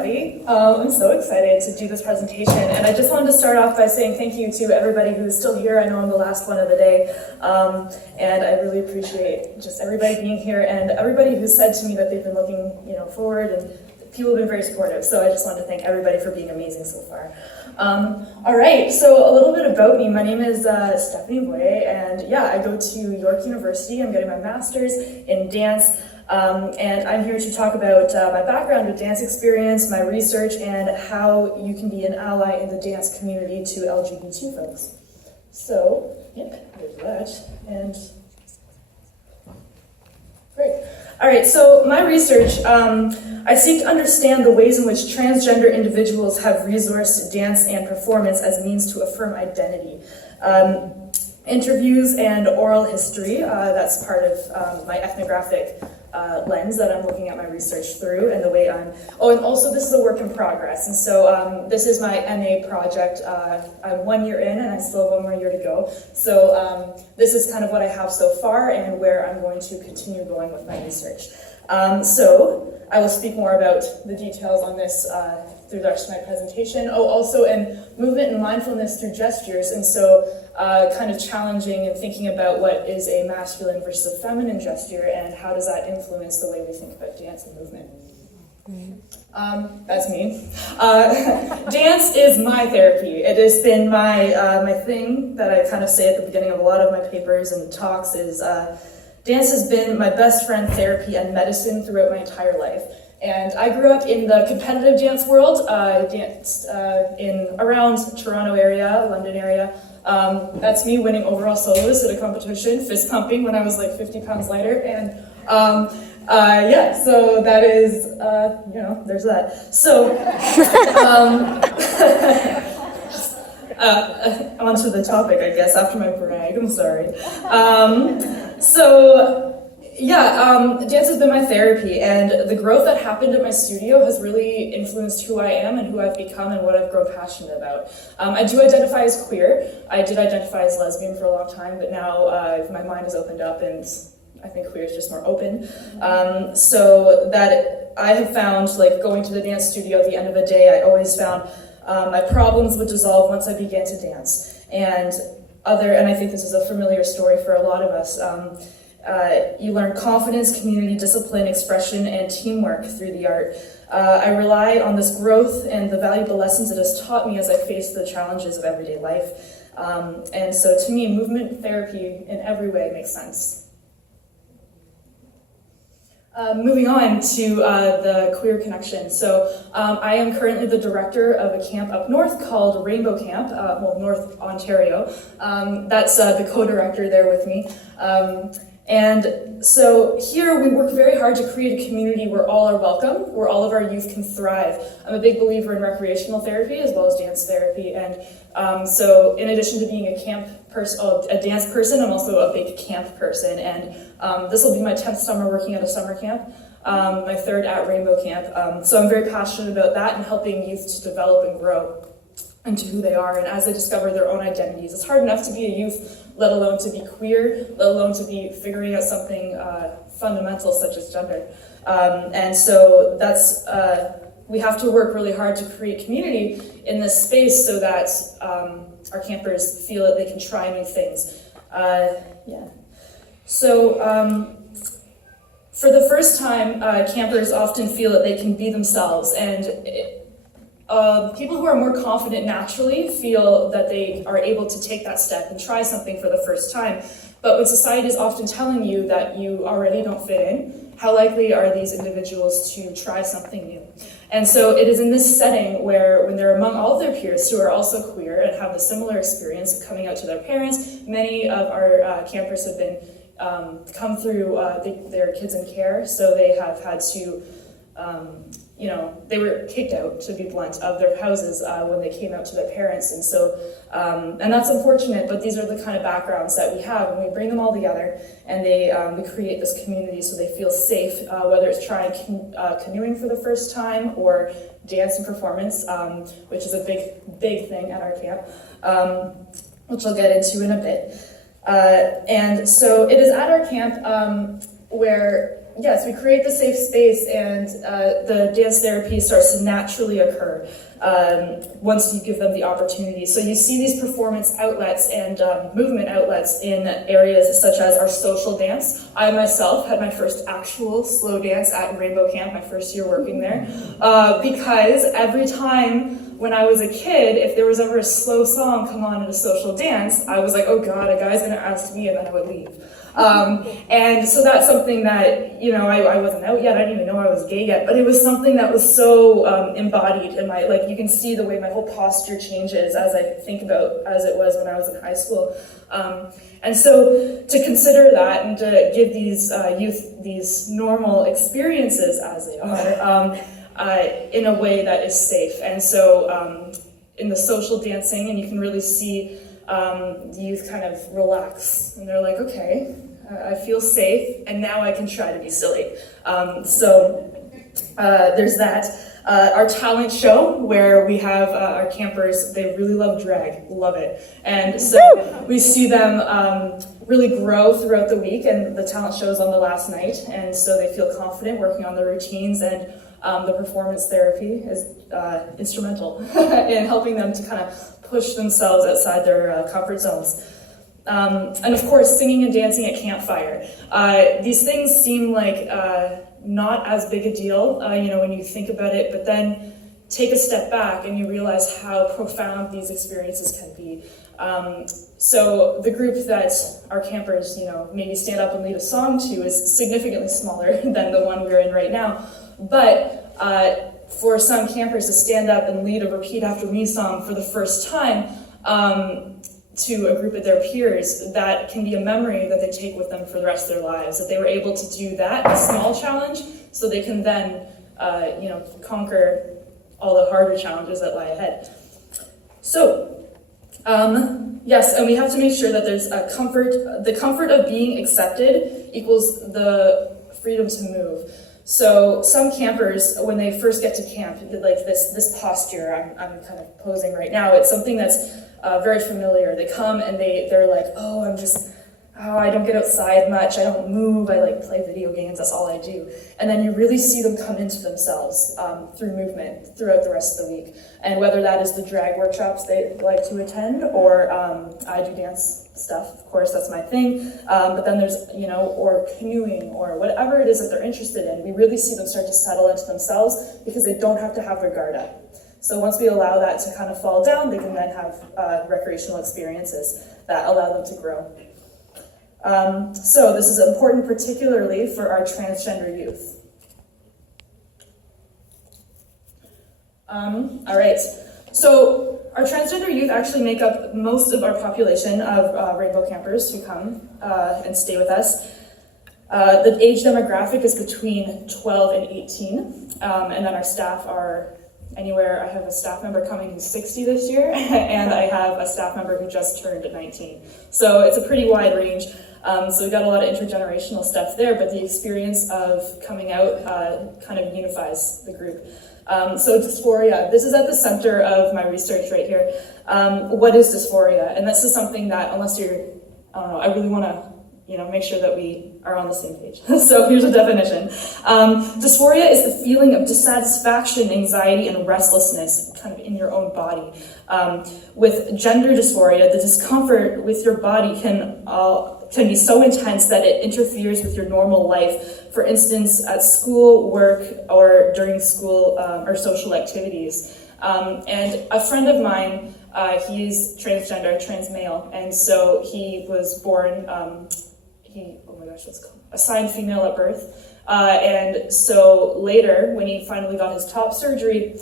everybody. I'm so excited to do this presentation, and I just wanted to start off by saying thank you to everybody who's still here. I know I'm the last one of the day, and I really appreciate just everybody being here and everybody who said to me that they've been looking, forward, and people have been very supportive. So I just wanted to thank everybody for being amazing so far. All right, so a little bit about me. My name is Stephanie Boye, and yeah, I go to York University. I'm getting my master's in dance. And I'm here to talk about my background with dance experience, my research, and how you can be an ally in the dance community to LGBT folks. So, yeah, there's that. And great. All right, so my research, I seek to understand the ways in which transgender individuals have resourced dance and performance as means to affirm identity. Interviews and oral history, that's part of my ethnographic lens that I'm looking at my research through, and the way and also this is a work in progress, and so this is my MA project. I'm 1 year in, and I still have 1 more year to go, so this is kind of what I have so far and where I'm going to continue going with my research. So I will speak more about the details on this through the rest of my presentation. Also in movement and mindfulness through gestures, and so kind of challenging and thinking about what is a masculine versus a feminine gesture and how does that influence the way we think about dance and movement. That's me. Dance is my therapy. It has been my thing that I kind of say at the beginning of a lot of my papers and talks is dance has been my best friend, therapy, and medicine throughout my entire life. And I grew up in the competitive dance world. I danced in around Toronto area, London area. That's me winning overall soloist at a competition, fist pumping when I was like 50 pounds lighter. And yeah, so that is, there's that. So, on to the topic, I guess, after my brag, I'm sorry. Dance has been my therapy, and the growth that happened at my studio has really influenced who I am and who I've become and what I've grown passionate about. I do identify as queer. I did identify as lesbian for a long time, but now my mind has opened up, and I think queer is just more open. So that I have found, like, going to the dance studio at the end of the day, I always found my problems would dissolve once I began to dance. And I think this is a familiar story for a lot of us. You learn confidence, community, discipline, expression, and teamwork through the art. I rely on this growth and the valuable lessons it has taught me as I face the challenges of everyday life. And so to me, movement therapy in every way makes sense. Moving on to the queer connection. So I am currently the director of a camp up north called Rainbow Camp, North Ontario. That's the co-director there with me. And so here we work very hard to create a community where all are welcome, where all of our youth can thrive. I'm a big believer in recreational therapy as well as dance therapy. And so in addition to being a dance person, I'm also a big camp person. And this will be my 10th summer working at a summer camp, my 3rd at Rainbow Camp. So I'm very passionate about that and helping youth to develop and grow into who they are, and as they discover their own identities. It's hard enough to be a youth, let alone to be queer, let alone to be figuring out something fundamental such as gender. And so that's, we have to work really hard to create community in this space so that our campers feel that they can try new things. So for the first time, campers often feel that they can be themselves, and people who are more confident naturally feel that they are able to take that step and try something for the first time. But when society is often telling you that you already don't fit in, how likely are these individuals to try something new? And so it is in this setting where, when they're among all of their peers who are also queer and have a similar experience of coming out to their parents, many of our campers have been come through their kids in care, so they have had to they were kicked out, to be blunt, of their houses when they came out to their parents. And so, and that's unfortunate, but these are the kind of backgrounds that we have, and we bring them all together, and we create this community so they feel safe, whether it's trying canoeing for the first time or dance and performance, which is a big thing at our camp, which I'll get into in a bit. And so it is at our camp where yes, we create the safe space, and the dance therapy starts to naturally occur once you give them the opportunity. So you see these performance outlets and movement outlets in areas such as our social dance. I myself had my first actual slow dance at Rainbow Camp, my first year working there, because every time when I was a kid, if there was ever a slow song come on in a social dance, I was like, oh God, a guy's gonna ask me, and then I would leave. And so that's something that, you know, I wasn't out yet, I didn't even know I was gay yet, but it was something that was so embodied in my, like, you can see the way my whole posture changes as I think about as it was when I was in high school. And so to consider that and to give these youth these normal experiences as they are, in a way that is safe. And so in the social dancing, and you can really see the youth kind of relax, and they're like, okay, I feel safe, and now I can try to be silly. There's that. Our talent show, where we have our campers, they really love drag, love it. And so we see them really grow throughout the week, and the talent show is on the last night, and so they feel confident working on their routines, and the performance therapy is instrumental in helping them to kind of push themselves outside their comfort zones. And of course, singing and dancing at campfire. These things seem like not as big a deal, you know, when you think about it, but then take a step back and you realize how profound these experiences can be. So the group that our campers, you know, maybe stand up and lead a song to is significantly smaller than the one we're in right now. But for some campers to stand up and lead a Repeat After Me song for the first time to a group of their peers, that can be a memory that they take with them for the rest of their lives, that they were able to do that, a small challenge, so they can then you know, conquer all the harder challenges that lie ahead. So, yes, and we have to make sure that there's a comfort. The comfort of being accepted equals the freedom to move. So some campers, when they first get to camp, like this posture I'm kind of posing right now, it's something that's very familiar. They come and they're like, oh, I don't get outside much, I don't move, I like play video games, that's all I do. And then you really see them come into themselves through movement throughout the rest of the week. And whether that is the drag workshops they like to attend, or I do dance stuff, of course, that's my thing. But then there's, you know, or canoeing, or whatever it is that they're interested in, we really see them start to settle into themselves because they don't have to have their guard up. So once we allow that to kind of fall down, they can then have recreational experiences that allow them to grow. So this is important particularly for our transgender youth. All right, so our transgender youth actually make up most of our population of Rainbow campers who come and stay with us. The age demographic is between 12 and 18, and then our staff are anywhere. I have a staff member coming who's 60 this year, and I have a staff member who just turned 19. So it's a pretty wide range. So we got a lot of intergenerational stuff there, but the experience of coming out kind of unifies the group. So dysphoria, this is at the center of my research right here. What is dysphoria? And this is something that, unless you're, I don't know, I really want to, you know, make sure that we are on the same page. So here's a definition. Dysphoria is the feeling of dissatisfaction, anxiety, and restlessness kind of in your own body. With gender dysphoria, the discomfort with your body can be so intense that it interferes with your normal life. For instance, at school, work, or during school or social activities. And a friend of mine, he's transgender, trans male, and so he was born, what's it called? Assigned female at birth. And so later, when he finally got his top surgery,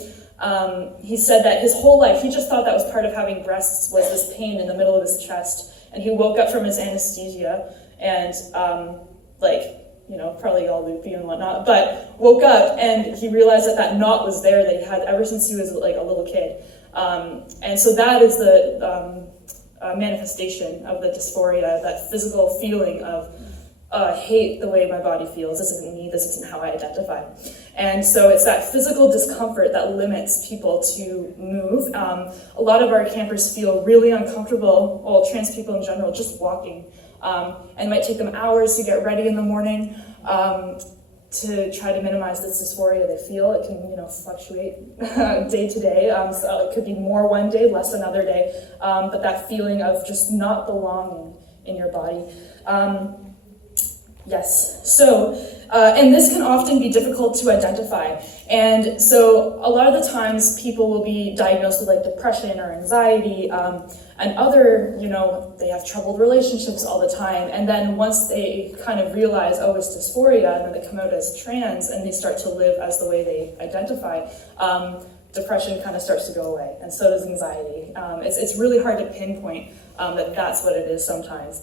he said that his whole life, he just thought that was part of having breasts, was this pain in the middle of his chest. And he woke up from his anesthesia and probably all loopy and whatnot, but woke up and he realized that knot was there that he had ever since he was like a little kid. And so that is the manifestation of the dysphoria, that physical feeling of hate the way my body feels. This isn't me, this isn't how I identify. And so it's that physical discomfort that limits people to move. A lot of our campers feel really uncomfortable, well, trans people in general, just walking. And it might take them hours to get ready in the morning. to try to minimize this dysphoria they feel. It can, fluctuate day to day. So it could be more one day, less another day. But that feeling of just not belonging in your body. Yes. So, and this can often be difficult to identify. And so a lot of the times people will be diagnosed with like depression or anxiety, and other, they have troubled relationships all the time. And then once they kind of realize, oh, it's dysphoria, and then they come out as trans and they start to live as the way they identify, depression kind of starts to go away. And so does anxiety. It's really hard to pinpoint that that's what it is sometimes.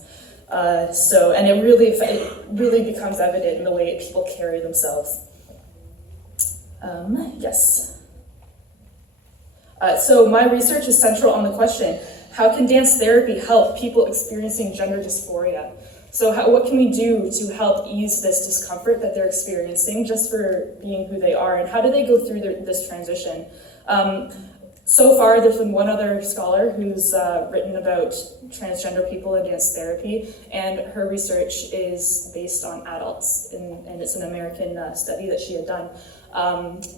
And it really becomes evident in the way people carry themselves. Yes. So my research is central on the question, how can dance therapy help people experiencing gender dysphoria? So what can we do to help ease this discomfort that they're experiencing just for being who they are, and how do they go through this transition? So far, there's been one other scholar who's written about transgender people and dance therapy, and her research is based on adults, and it's an American study that she had done.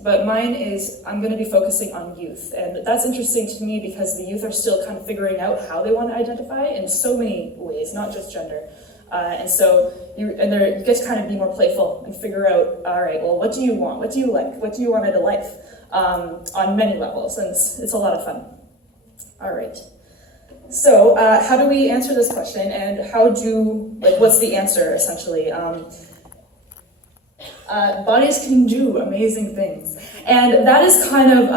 But mine is, I'm going to be focusing on youth, and that's interesting to me because the youth are still kind of figuring out how they want to identify in so many ways, not just gender. And so you get to kind of be more playful and figure out, all right, well, what do you want? What do you like? What do you want out of life? On many levels, and it's a lot of fun. All right. So how do we answer this question, and what's the answer, essentially? Bodies can do amazing things. And that is kind of,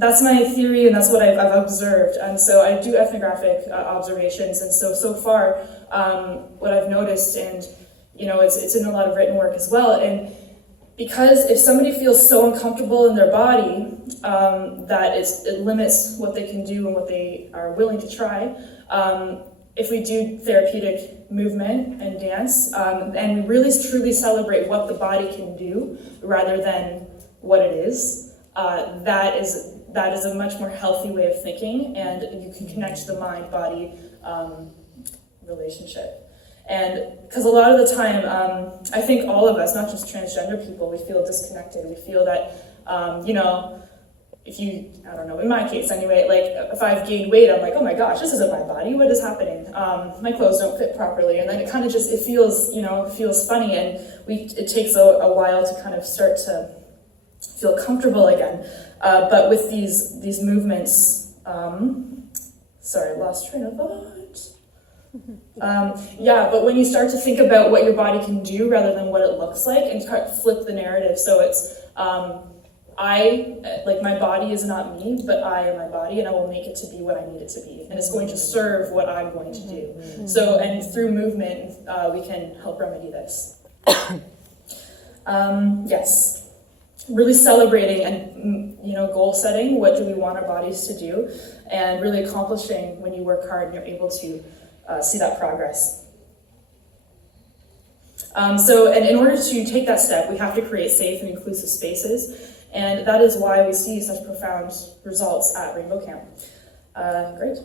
that's my theory, and that's what I've observed. And so I do ethnographic observations, and so far, what I've noticed, and it's in a lot of written work as well, and because if somebody feels so uncomfortable in their body that it limits what they can do and what they are willing to try, if we do therapeutic movement and dance, and we really truly celebrate what the body can do rather than what it is, that is a much more healthy way of thinking, and you can connect the mind-body relationship. And because a lot of the time, I think all of us, not just transgender people, we feel disconnected. We feel that, I don't know, in my case anyway, like if I've gained weight, I'm like, oh my gosh, this isn't my body. What is happening? My clothes don't fit properly. And then it kind of it feels funny. And it takes a while to kind of start to feel comfortable again. But with these movements, sorry, I lost train of thought. But when you start to think about what your body can do rather than what it looks like, and try to flip the narrative, so it's my body is not me, but I am my body, and I will make it to be what I need it to be, and it's going to serve what I'm going to do. So, and through movement, we can help remedy this. Yes, really celebrating and goal setting. What do we want our bodies to do, and really accomplishing when you work hard and you're able to see that progress. And in order to take that step, we have to create safe and inclusive spaces, and that is why we see such profound results at Rainbow Camp. Great.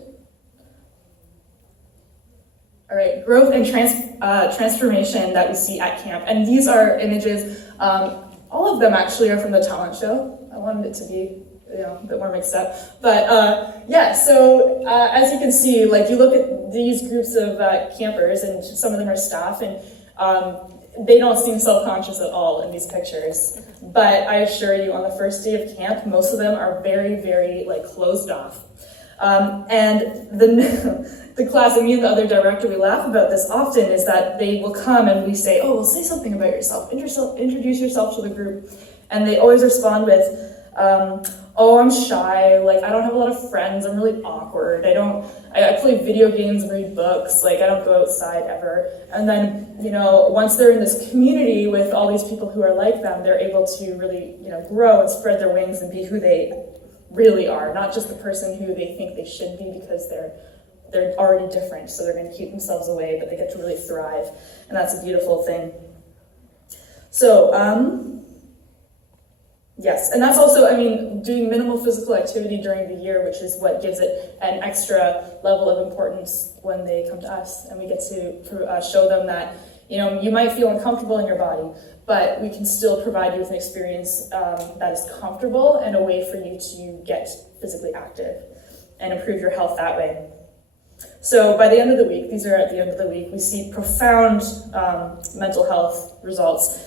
All right, growth and transformation that we see at camp, and these are images. All of them actually are from the talent show. I wanted it to be a bit more mixed up. But so as you can see, you look at these groups of campers, and some of them are staff, and they don't seem self-conscious at all in these pictures. But I assure you, on the first day of camp, most of them are very, very closed off. And the class, and me and the other director, we laugh about this often, is that they will come and we say, oh, well, say something about yourself. Introduce yourself to the group. And they always respond with, oh, I'm shy, I don't have a lot of friends, I'm really awkward, I play video games and read books, I don't go outside ever. And then, once they're in this community with all these people who are like them, they're able to really, grow and spread their wings and be who they really are, not just the person who they think they should be because they're already different, so they're going to keep themselves away, but they get to really thrive, and that's a beautiful thing. So, yes, and that's also, doing minimal physical activity during the year, which is what gives it an extra level of importance when they come to us, and we get to show them that, You might feel uncomfortable in your body, but we can still provide you with an experience that is comfortable and a way for you to get physically active and improve your health that way. So by the end of the week, these are at the end of the week, we see profound mental health results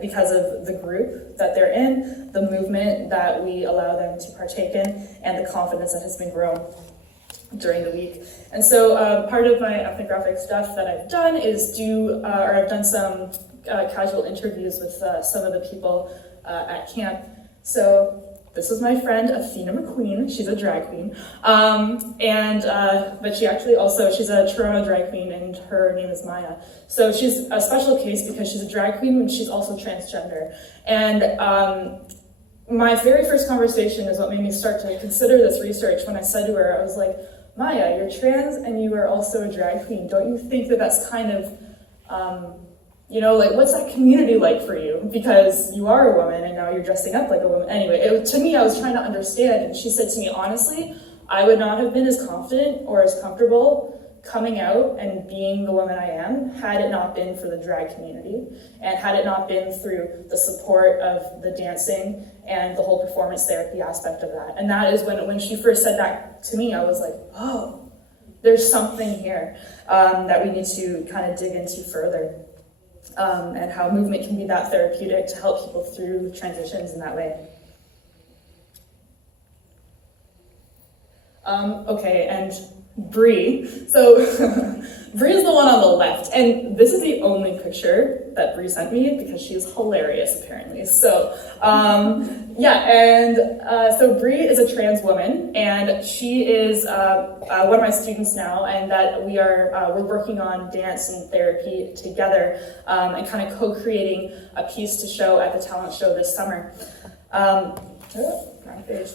because of the group that they're in, the movement that we allow them to partake in, and the confidence that has been grown during the week. And so part of my ethnographic stuff that I've done is I've done some casual interviews with some of the people at camp. So this is my friend Athena McQueen. She's a drag queen, but she's a Toronto drag queen, and her name is Maya. So she's a special case because she's a drag queen, and she's also transgender. And my very first conversation is what made me start to consider this research. When I said to her, I was like, Maya, you're trans and you are also a drag queen. Don't you think that that's kind of, what's that community like for you? Because you are a woman and now you're dressing up like a woman. Anyway, to me, I was trying to understand. And she said to me, honestly, I would not have been as confident or as comfortable coming out and being the woman I am had it not been for the drag community and had it not been through the support of the dancing and the whole performance therapy aspect of that. And that is when she first said that to me, I was like, oh, there's something here that we need to kind of dig into further, and how movement can be that therapeutic to help people through transitions in that way. Okay, and Bree. So Bree is the one on the left, and this is the only picture that Bree sent me because she's hilarious apparently. So so Bree is a trans woman, and she is one of my students now, and that we're working on dance and therapy together, and kind of co-creating a piece to show at the talent show this summer. Wrong page.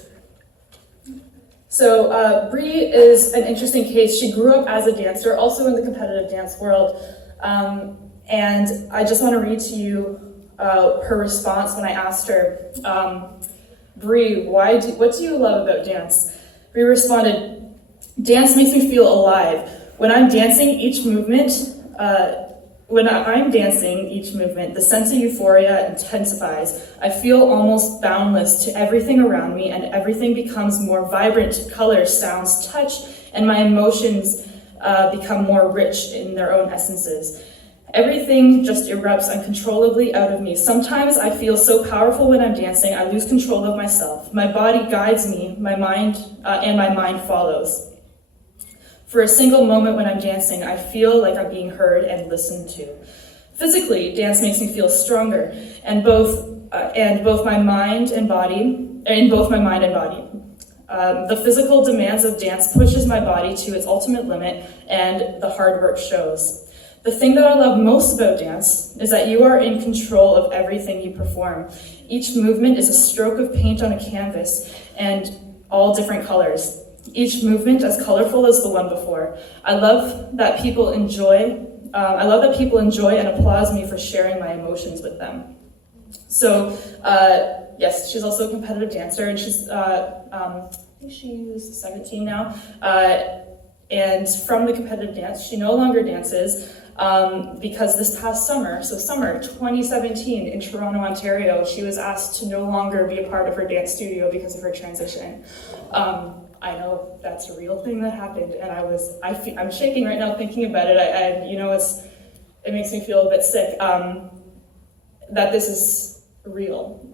So Bree is an interesting case. She grew up as a dancer, also in the competitive dance world. And I just want to read to you her response when I asked her, Bree, what do you love about dance? Bree responded, dance makes me feel alive. When I'm dancing each movement, the sense of euphoria intensifies. I feel almost boundless to everything around me, and everything becomes more vibrant, colors, sounds, touch, and my emotions become more rich in their own essences. Everything just erupts uncontrollably out of me. Sometimes I feel so powerful when I'm dancing, I lose control of myself. My body guides me, my mind follows. For a single moment when I'm dancing, I feel like I'm being heard and listened to. Physically, dance makes me feel stronger, and both my mind and body. The physical demands of dance pushes my body to its ultimate limit, and the hard work shows. The thing that I love most about dance is that you are in control of everything you perform. Each movement is a stroke of paint on a canvas, and all different colors. Each movement as colorful as the one before. I love that people enjoy and applaud me for sharing my emotions with them. So, yes, she's also a competitive dancer, and she's, I think she's 17 now. And from the competitive dance, she no longer dances because this past summer, summer 2017 in Toronto, Ontario, she was asked to no longer be a part of her dance studio because of her transition. I know that's a real thing that happened, and I'm shaking right now thinking about it. It makes me feel a bit sick that this is real.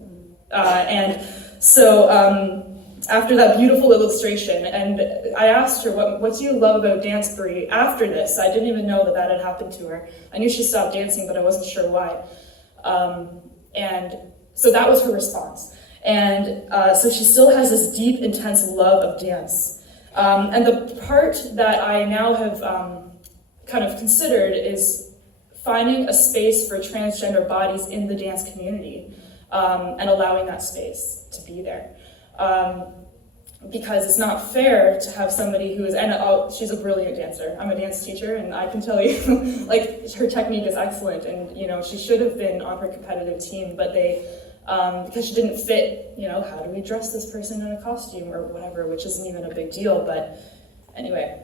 And so after that beautiful illustration, and I asked her, what do you love about dance, Bree, after this? I didn't even know that had happened to her. I knew she stopped dancing, but I wasn't sure why. And so that was her response. And so she still has this deep, intense love of dance. And the part that I now have kind of considered is finding a space for transgender bodies in the dance community, and allowing that space to be there. Because it's not fair to have somebody who is, she's a brilliant dancer. I'm a dance teacher, and I can tell you, her technique is excellent, and, she should have been on her competitive team, but because she didn't fit, how do we dress this person in a costume or whatever, which isn't even a big deal, but anyway,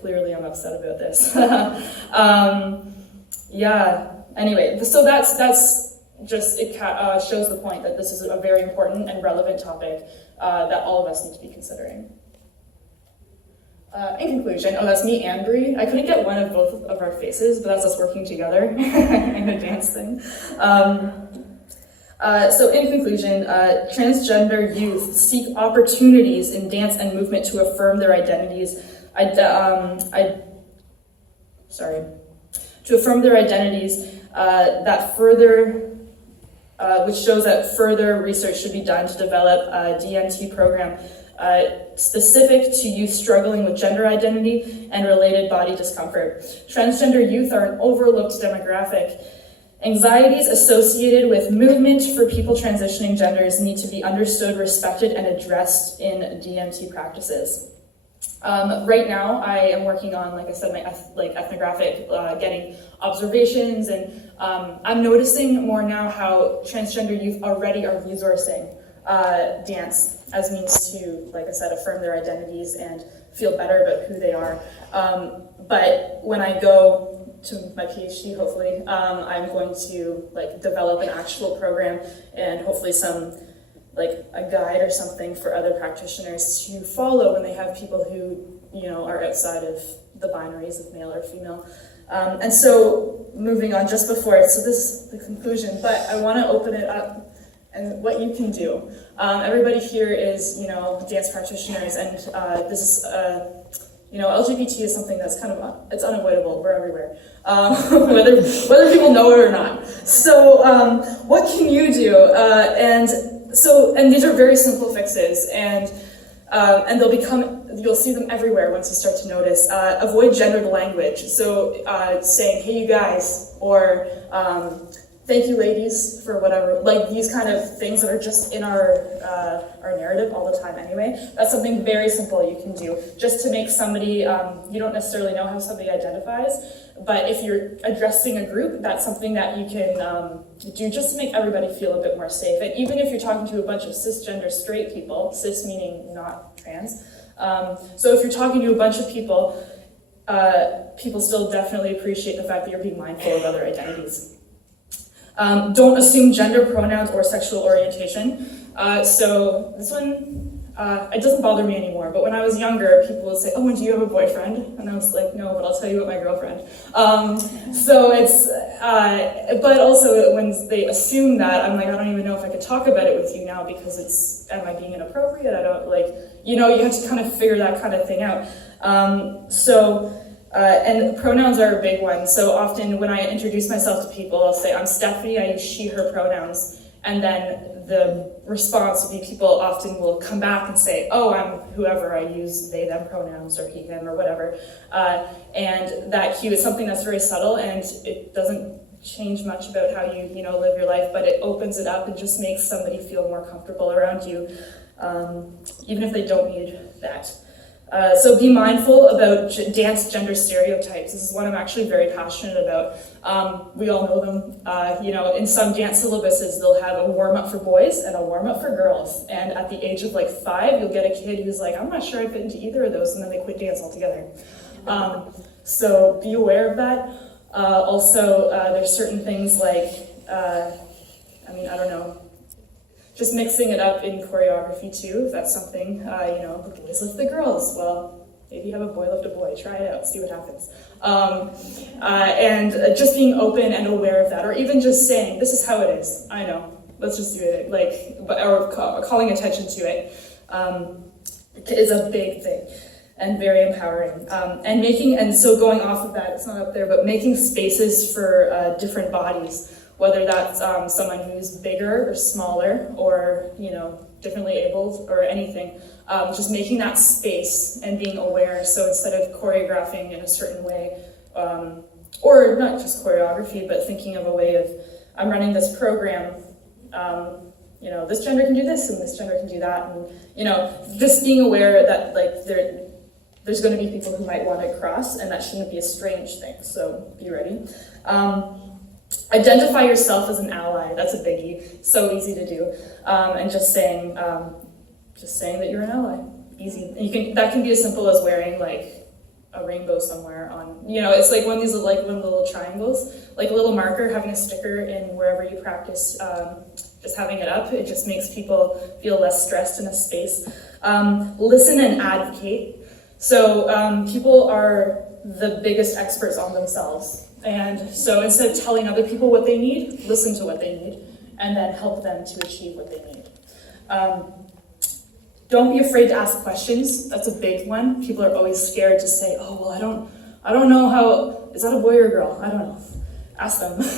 clearly I'm upset about this. Yeah. Anyway, so that's just, it shows the point that this is a very important and relevant topic that all of us need to be considering. In conclusion, that's me and Brie. I couldn't get one of both of our faces, but that's us working together in a dance thing. So in conclusion, transgender youth seek opportunities in dance and movement to affirm their identities. To affirm their identities that further, which shows that further research should be done to develop a DMT program specific to youth struggling with gender identity and related body discomfort. Transgender youth are an overlooked demographic. Anxieties associated with movement for people transitioning genders need to be understood, respected, and addressed in DMT practices. Right now, I am working on, like I said, my ethnographic, getting observations, and I'm noticing more now how transgender youth already are resourcing dance as means to, like I said, affirm their identities and feel better about who they are. But when I go to my PhD, hopefully, I'm going to develop an actual program and hopefully some a guide or something for other practitioners to follow when they have people who, are outside of the binaries of male or female. And so moving on just before, so this is the conclusion, but I want to open it up and what you can do. Everybody here is, dance practitioners, and this is, LGBT is something that's kind of, it's unavoidable, we're everywhere, whether people know it or not. So what can you do? And these are very simple fixes, and you'll see them everywhere once you start to notice. Avoid gendered language. So saying, hey, you guys, or thank you, ladies, for whatever, these kind of things that are just in our narrative all the time anyway. That's something very simple you can do, just to make somebody, you don't necessarily know how somebody identifies, but if you're addressing a group, that's something that you can do just to make everybody feel a bit more safe. And even if you're talking to a bunch of cisgender straight people, cis meaning not trans, so if you're talking to a bunch of people, people still definitely appreciate the fact that you're being mindful of other identities. Don't assume gender pronouns or sexual orientation. So this one, it doesn't bother me anymore, but when I was younger, people would say, oh, and do you have a boyfriend? And I was like, no, but I'll tell you about my girlfriend. So it's, but also when they assume that, I'm like, I don't even know if I could talk about it with you now because am I being inappropriate? I don't, you have to kind of figure that kind of thing out. And pronouns are a big one. So often when I introduce myself to people, I'll say, I'm Stephanie, I use she, her pronouns. And then the response will be people often will come back and say, oh, I'm whoever, I use they, them pronouns, or he, him, or whatever. And that cue is something that's very subtle, and it doesn't change much about how you, live your life, but it opens it up and just makes somebody feel more comfortable around you, even if they don't need that. So be mindful about dance gender stereotypes. This is one I'm actually very passionate about. We all know them. In some dance syllabuses, they'll have a warm-up for boys and a warm-up for girls. And at the age of 5, you'll get a kid who's like, I'm not sure I fit into either of those, and then they quit dance altogether. So be aware of that. Also, there's certain things I don't know, just mixing it up in choreography too, if that's something, the boys lift the girls. Well, maybe have a boy lift a boy, try it out, see what happens. And just being open and aware of that, or even just saying, this is how it is, I know, let's just do it, or calling attention to it is a big thing and very empowering. And so going off of that, it's not up there, but making spaces for different bodies, whether that's someone who's bigger or smaller or, differently abled or anything, just making that space and being aware. So instead of choreographing in a certain way, or not just choreography, but thinking of a way of, I'm running this program, this gender can do this and this gender can do that. And, just being aware that there's going to be people who might want to cross, and that shouldn't be a strange thing. So be ready. Identify yourself as an ally. That's a biggie. So easy to do. And just saying that you're an ally. Easy. And that can be as simple as wearing a rainbow somewhere on, it's like one of these like one of the little triangles, like a little marker, having a sticker in wherever you practice, just having it up, it just makes people feel less stressed in a space. Listen and advocate. So people are the biggest experts on themselves. And so instead of telling other people what they need, listen to what they need, and then help them to achieve what they need. Don't be afraid to ask questions. That's a big one. People are always scared to say, oh, well, I don't know how, is that a boy or a girl? I don't know. Ask them. And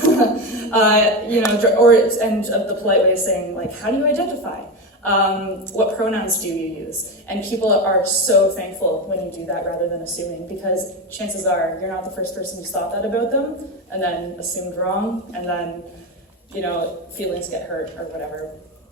the polite way of saying, like, how do you identify? What pronouns do you use? And people are so thankful when you do that rather than assuming, because chances are you're not the first person who's thought that about them and then assumed wrong, and then, feelings get hurt or whatever.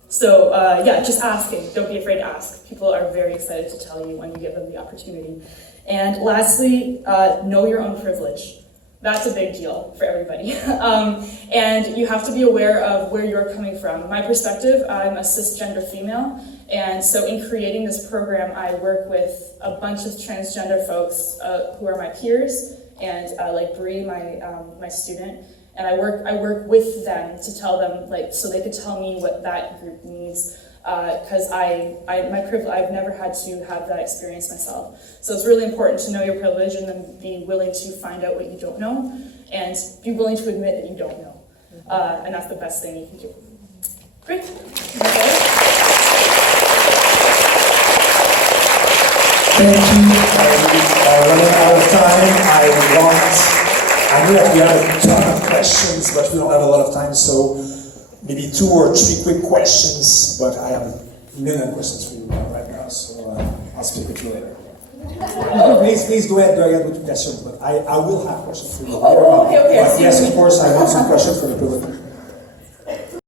So just asking. Don't be afraid to ask. People are very excited to tell you when you give them the opportunity. And lastly, know your own privilege. That's a big deal for everybody. And you have to be aware of where you're coming from. My perspective, I'm a cisgender female, and so in creating this program, I work with a bunch of transgender folks who are my peers, and like Bree, my student, and I work with them to tell them, like, so they could tell me what that group needs, because I've never had to have that experience myself. So it's really important to know your privilege and then be willing to find out what you don't know, and be willing to admit that you don't know. And that's the best thing you can do. Great. Thank you. We're running out of time. I know that we have a ton of questions, but we don't have a lot of time, so maybe 2 or 3 quick questions, but I have a million questions for you right now, so I'll speak with you later. Please go ahead with questions, but I will have questions for you later. Okay. But yes, of course, I want some questions for the public.